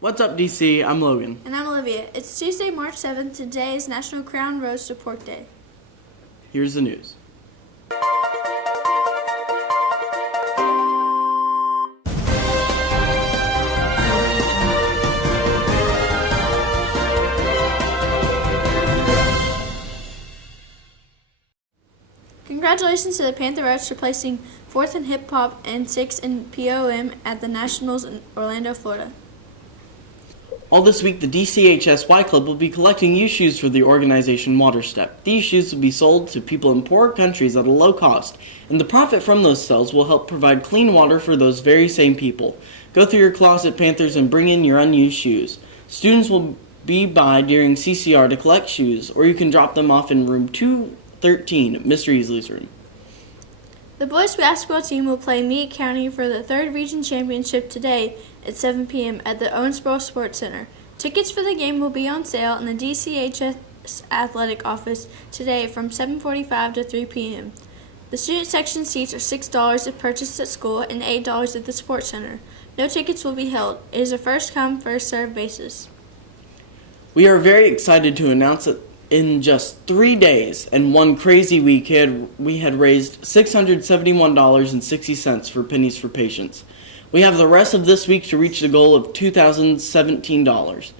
What's up, DC? I'm Logan. And I'm Olivia. It's Tuesday, March 7th. Today is National Crown Rose Support Day. Here's the news. Congratulations to the Panther Roach for placing 4th in hip hop and 6th in POM at the Nationals in Orlando, Florida. All this week, the DCHSY Club will be collecting used shoes for the organization Water Step. These shoes will be sold to people in poor countries at a low cost, and the profit from those sales will help provide clean water for those very same people. Go through your closet, Panthers, and bring in your unused shoes. Students will be by during CCR to collect shoes, or you can drop them off in room 213, Mr. Easley's room. The boys basketball team will play Meade County for the 3rd Region Championship today at 7 p.m. at the Owensboro Sports Center. Tickets for the game will be on sale in the DCHS Athletic Office today from 7:45 to 3 p.m. The student section seats are $6 if purchased at school and $8 at the Sports Center. No tickets will be held. It is a first-come, first-served basis. We are very excited to announce that in just 3 days and one crazy week, we had raised $671.60 for Pennies for Patients. We have the rest of this week to reach the goal of $2,017.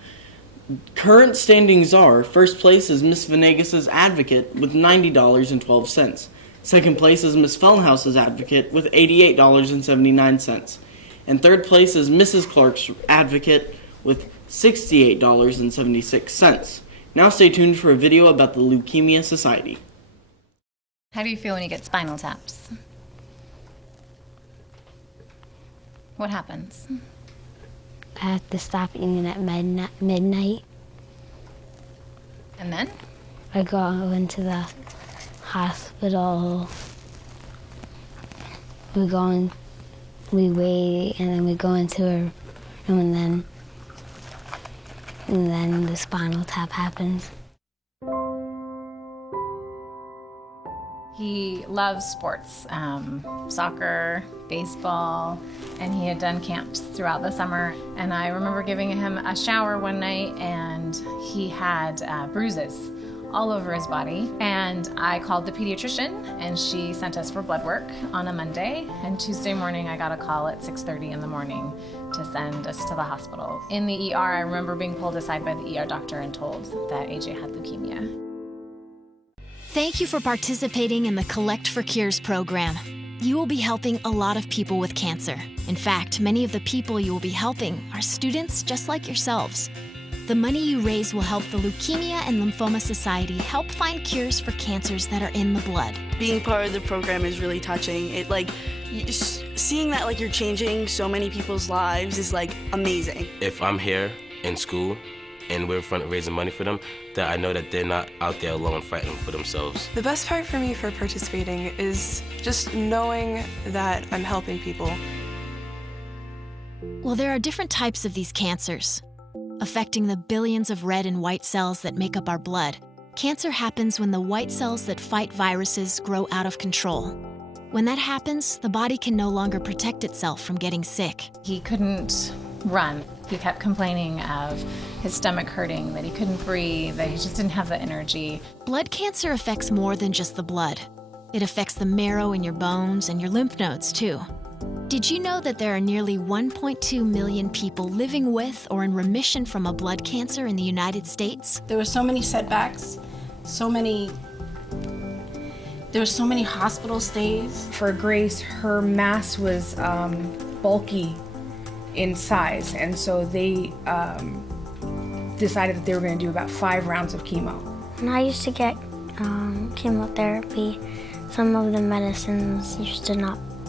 Current standings are: first place is Miss Venegas' Advocate with $90.12. Second place is Miss Fellhouse's Advocate with $88.79. And third place is Mrs. Clark's Advocate with $68.76. Now stay tuned for a video about the Leukemia Society. How do you feel when you get spinal taps? What happens? I have to stop eating at midnight. And then? I go into the hospital. We wait, and then we go into a room, and then the spinal tap happens. He loves sports, soccer, baseball, and he had done camps throughout the summer. And I remember giving him a shower one night, and he had bruises all over his body. And I called the pediatrician, and she sent us for blood work on a Monday. And Tuesday morning, I got a call at 6:30 in the morning to send us to the hospital. In the ER, I remember being pulled aside by the ER doctor and told that AJ had leukemia. Thank you for participating in the Collect for Cures program. You will be helping a lot of people with cancer. In fact, many of the people you will be helping are students just like yourselves. The money you raise will help the Leukemia and Lymphoma Society help find cures for cancers that are in the blood. Being part of the program is really touching. Seeing that you're changing so many people's lives is amazing. If I'm here in school and we're in front of raising money for them, that I know that they're not out there alone fighting for themselves. The best part for me for participating is just knowing that I'm helping people. Well, there are different types of these cancers, affecting the billions of red and white cells that make up our blood. Cancer happens when the white cells that fight viruses grow out of control. When that happens, the body can no longer protect itself from getting sick. He couldn't run. He kept complaining of his stomach hurting, that he couldn't breathe, that he just didn't have the energy. Blood cancer affects more than just the blood. It affects the marrow in your bones and your lymph nodes, too. Did you know that there are nearly 1.2 million people living with or in remission from a blood cancer in the United States? There were so many setbacks, there were so many hospital stays. For Grace, her mass was bulky in size, and so they decided that they were going to do about 5 rounds of chemo. When I used to get chemotherapy, some of the medicines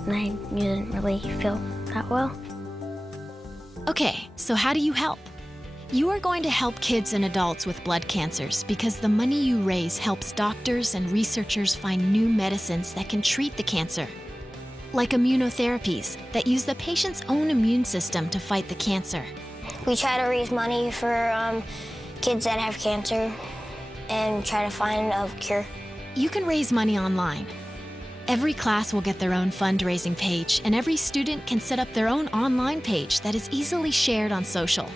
I didn't really feel that well. Okay, so how do you help? You are going to help kids and adults with blood cancers because the money you raise helps doctors and researchers find new medicines that can treat the cancer. Like immunotherapies that use the patient's own immune system to fight the cancer. We try to raise money for kids that have cancer and try to find a cure. You can raise money online. Every class will get their own fundraising page, and every student can set up their own online page that is easily shared on social.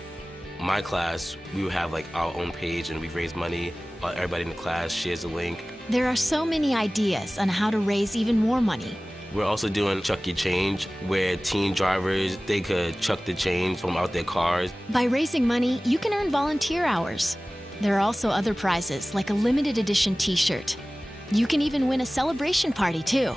my class, we would have like our own page and we raise money. Everybody in the class shares a link. There are so many ideas on how to raise even more money. We're also doing Chuck Your Change, where teen drivers, they could chuck the change from out their cars. By raising money, you can earn volunteer hours. There are also other prizes, like a limited edition t-shirt. You can even win a celebration party, too.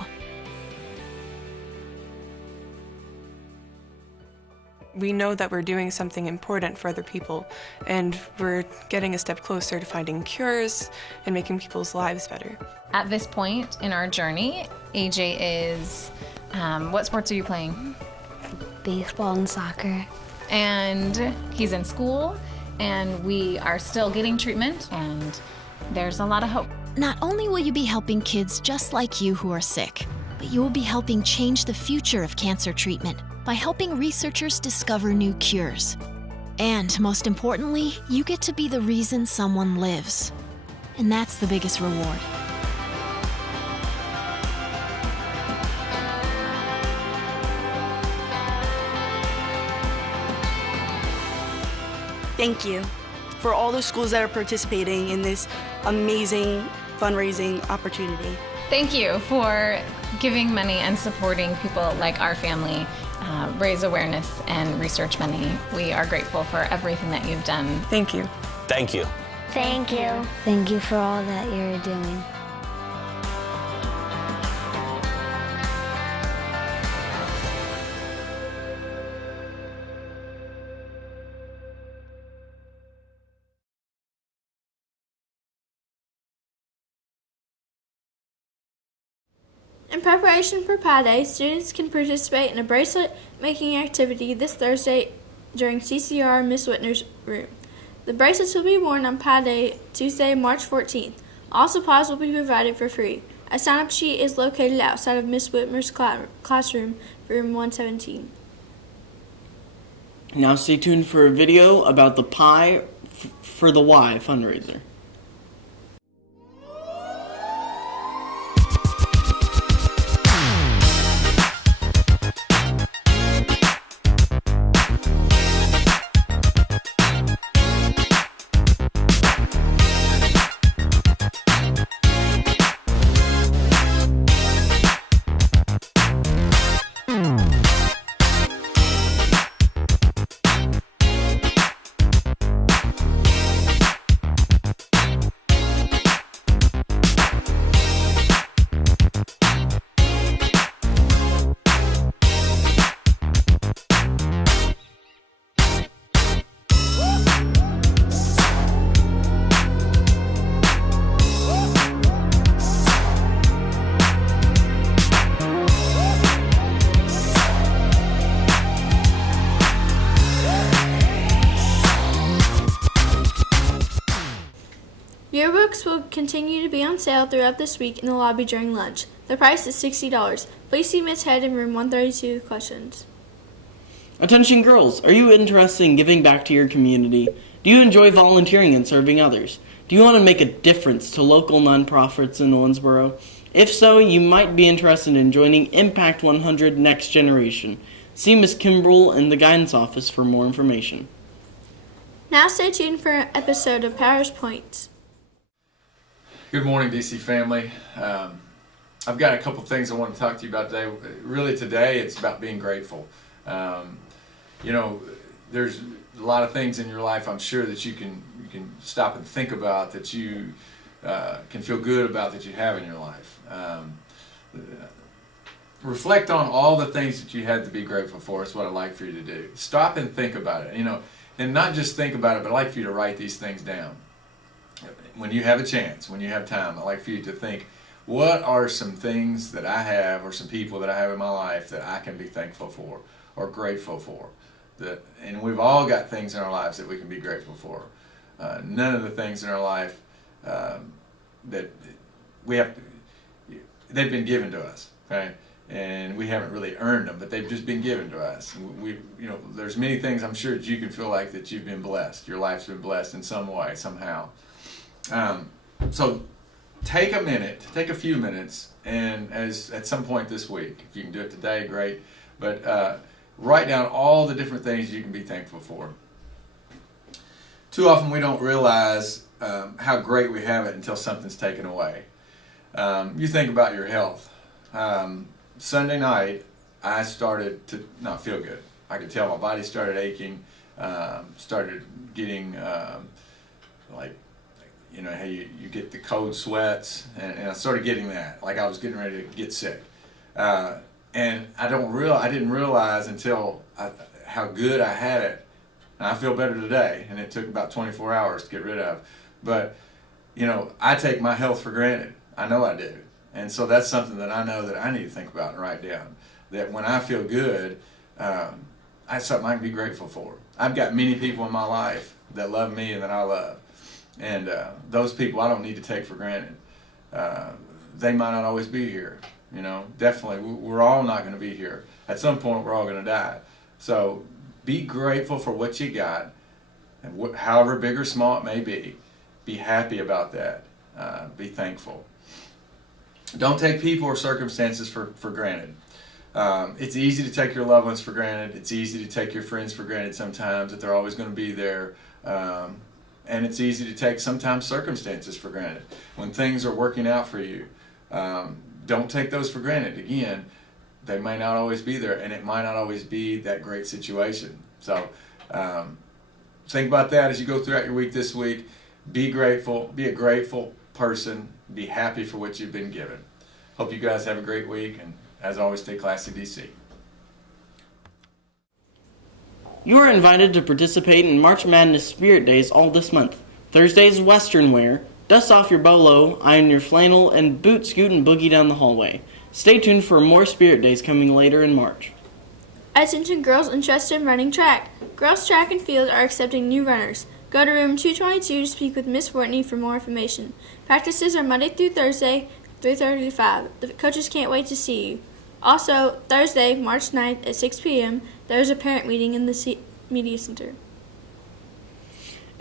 We know that we're doing something important for other people, and we're getting a step closer to finding cures and making people's lives better. At this point in our journey, AJ is, what sports are you playing? Baseball and soccer. And he's in school, and we are still getting treatment, and there's a lot of hope. Not only will you be helping kids just like you who are sick, but you will be helping change the future of cancer treatment by helping researchers discover new cures. And most importantly, you get to be the reason someone lives. And that's the biggest reward. Thank you for all the schools that are participating in this amazing fundraising opportunity. Thank you for giving money and supporting people like our family, raise awareness and research money. We are grateful for everything that you've done. Thank you. Thank you. Thank you. Thank you for all that you're doing. In preparation for PAW Day, students can participate in a bracelet making activity this Thursday during CCR Miss Whitner's room. The bracelets will be worn on PAW Day, Tuesday, March 14th. All supplies will be provided for free. A sign-up sheet is located outside of Miss Whitmer's classroom, room 117. Now stay tuned for a video about the Pie for the Y fundraiser. Yearbooks will continue to be on sale throughout this week in the lobby during lunch. The price is $60. Please see Ms. Head in room 132 with questions. Attention girls, are you interested in giving back to your community? Do you enjoy volunteering and serving others? Do you want to make a difference to local nonprofits in Owensboro? If so, you might be interested in joining Impact 100 Next Generation. See Ms. Kimbrell in the guidance office for more information. Now stay tuned for an episode of Powers Points. Good morning, DC family. I've got a couple things I want to talk to you about today. Really today it's about being grateful. You know, there's a lot of things in your life I'm sure that you can stop and think about, that you can feel good about, that you have in your life. Reflect on all the things that you had to be grateful for. Is what I'd like for you to do. Stop and think about it, you know, and not just think about it, but I'd like for you to write these things down. When you have a chance, when you have time, I'd like for you to think, what are some things that I have or some people that I have in my life that I can be thankful for or grateful for? And we've all got things in our lives that we can be grateful for. None of the things in our life that we have, they've been given to us, right? And we haven't really earned them, but they've just been given to us. You know, there's many things I'm sure that you can feel like that you've been blessed. Your life's been blessed in some way, somehow. So take a minute, take a few minutes, and at some point this week, if you can do it today, great, but write down all the different things you can be thankful for. too often we don't realize how great we have it until something's taken away. You think about your health. Sunday night, I started to not feel good. I could tell my body started aching, started getting like, you know, how you get the cold sweats, and I started getting that, like I was getting ready to get sick. And I didn't realize until how good I had it. And I feel better today, and it took about 24 hours to get rid of. But, you know, I take my health for granted. I know I do. And so that's something that I know that I need to think about and write down. That when I feel good, that's something I can be grateful for. I've got many people in my life that love me and that I love. And those people I don't need to take for granted. They might not always be here. You know, definitely, we're all not going to be here. At some point, we're all going to die. So be grateful for what you got, and however big or small it may be. Be happy about that. Be thankful. Don't take people or circumstances for granted. It's easy to take your loved ones for granted. It's easy to take your friends for granted sometimes, that they're always going to be there. And it's easy to take sometimes circumstances for granted. When things are working out for you, don't take those for granted. Again, they may not always be there, and it might not always be that great situation. So think about that as you go throughout your week this week. Be grateful. Be a grateful person. Be happy for what you've been given. Hope you guys have a great week, and as always, stay classy, DC. You are invited to participate in March Madness Spirit Days all this month. Thursday is Western wear. Dust off your bolo, iron your flannel, and boot scoot and boogie down the hallway. Stay tuned for more Spirit Days coming later in March. Attention girls interested in running track. Girls track and field are accepting new runners. Go to room 222 to speak with Miss Fortney for more information. Practices are Monday through Thursday, 3:30 to 5. The coaches can't wait to see you. Also, Thursday, March 9th at 6 p.m., there is a parent meeting in the Media Center.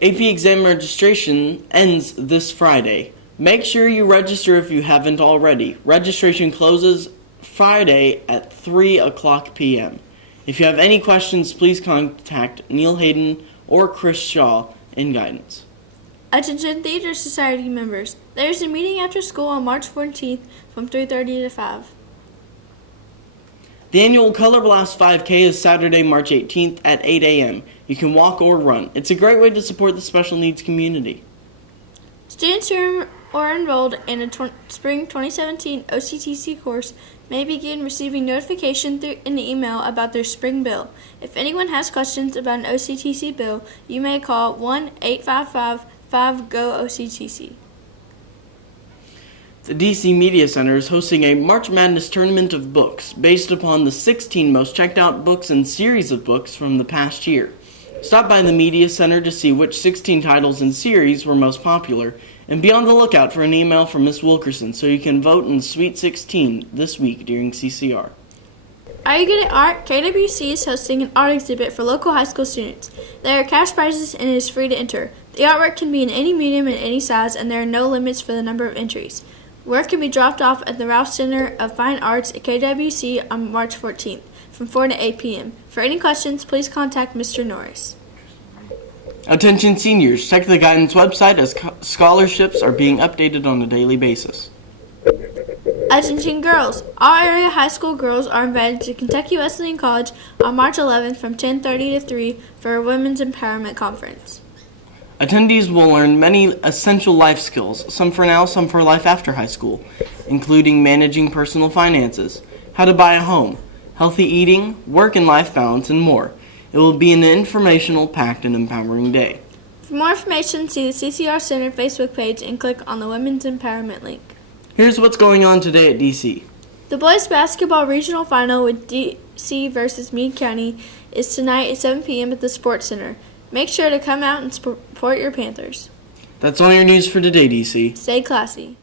AP exam registration ends this Friday. Make sure you register if you haven't already. Registration closes Friday at 3 o'clock p.m. If you have any questions, please contact Neil Hayden or Chris Shaw in guidance. Attention Theater Society members. There is a meeting after school on March 14th from 3:30 to 5. The annual Color Blast 5K is Saturday, March 18th at 8 a.m. You can walk or run. It's a great way to support the special needs community. Students who are enrolled in a spring 2017 OCTC course may begin receiving notification through an email about their spring bill. If anyone has questions about an OCTC bill, you may call 1-855-5-GO-OCTC. The DC Media Center is hosting a March Madness tournament of books based upon the 16 most checked out books and series of books from the past year. Stop by the Media Center to see which 16 titles and series were most popular, and be on the lookout for an email from Miss Wilkerson so you can vote in Sweet 16 this week during CCR. Are you good at art? KWC is hosting an art exhibit for local high school students. There are cash prizes and it is free to enter. The artwork can be in any medium and any size, and there are no limits for the number of entries. Work can be dropped off at the Ralph Center of Fine Arts at KWC on March 14th from 4 to 8 p.m. For any questions, please contact Mr. Norris. Attention seniors, check the guidance website as scholarships are being updated on a daily basis. Attention girls, all area high school girls are invited to Kentucky Wesleyan College on March 11th from 10:30 to 3 for a Women's Empowerment Conference. Attendees will learn many essential life skills, some for now, some for life after high school, including managing personal finances, how to buy a home, healthy eating, work and life balance, and more. It will be an informational, packed, and empowering day. For more information, see the CCR Center Facebook page and click on the Women's Empowerment link. Here's what's going on today at DC. The boys basketball regional final with DC versus Meade County is tonight at 7 p.m. at the Sports Center. Make sure to come out and support your Panthers. That's all your news for today, DC. Stay classy.